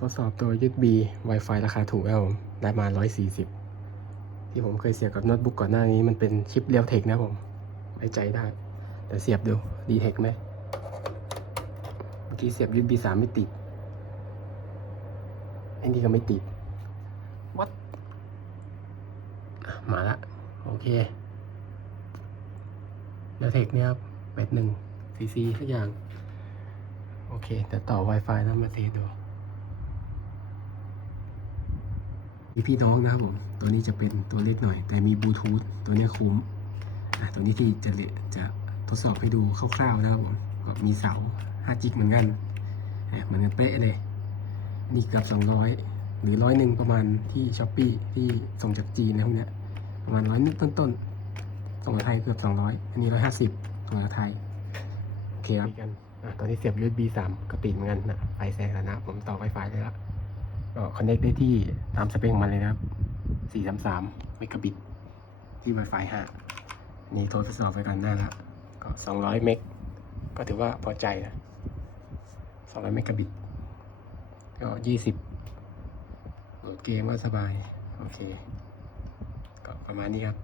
ทดสอบตัว USB Wi-Fi ราคาถูกแล้วผมได้มา 140 ที่ผมเคยเสียบกับโน้ตบุ๊กก่อนหน้านี้มันเป็นชิปเรียวเทคนะผมไว้ใจได้ แต่เสียบดูดีเทคไหมเมื่อกี้เสียบ USB 3ไม่ติดไอ้นี่ก็ไม่ติดวัดมาละ โอเคเรียวเทคเนี่ยครับแปดหนึ่งซีซีทุกอย่าง โอเคแต่ต่อ Wi-Fi นะมาเทสดู มีพี่น้องนะครับผม ตัวนี้จะเป็นตัวเล็กหน่อย แต่มีบลูทูธตัวนี้คุ้มอะตัวนี้ที่จะเลจะทดสอบให้ดูคร่าวๆนะครับผมก็มีเสา5จิกเหมือนกันอะเหมือนกันเป๊ะเลย นี่เกือบ200 หรือร้อยหนึ่งประมาณที่ช้อปปีที่ส่งจากจีนนะพวกเนี้ยประมาณร้อยนิดต้นๆส่งจากไทยเกือบ 200 อันนี้ 150ส่งจากไทย โอเคครับกันอะตอนนี้เสียบ USB 3ก็ติดเหมือนกันนะไฟแสงแล้วนะ ผมต่อ Wi-Fi ได้แล้ว ก็คอนเนคได้ที่ตามสเปคมันเลยนะครับ 433เมกะบิตที่ Wi-Fi 5 นี่โทรทดสอบไปกันได้แล้วก็ 200 เมกก็ถือว่าพอใจนะ 200 เมกะบิต ก็ 20โหลดเกมก็สบาย โอเค ก็ประมาณนี้ครับ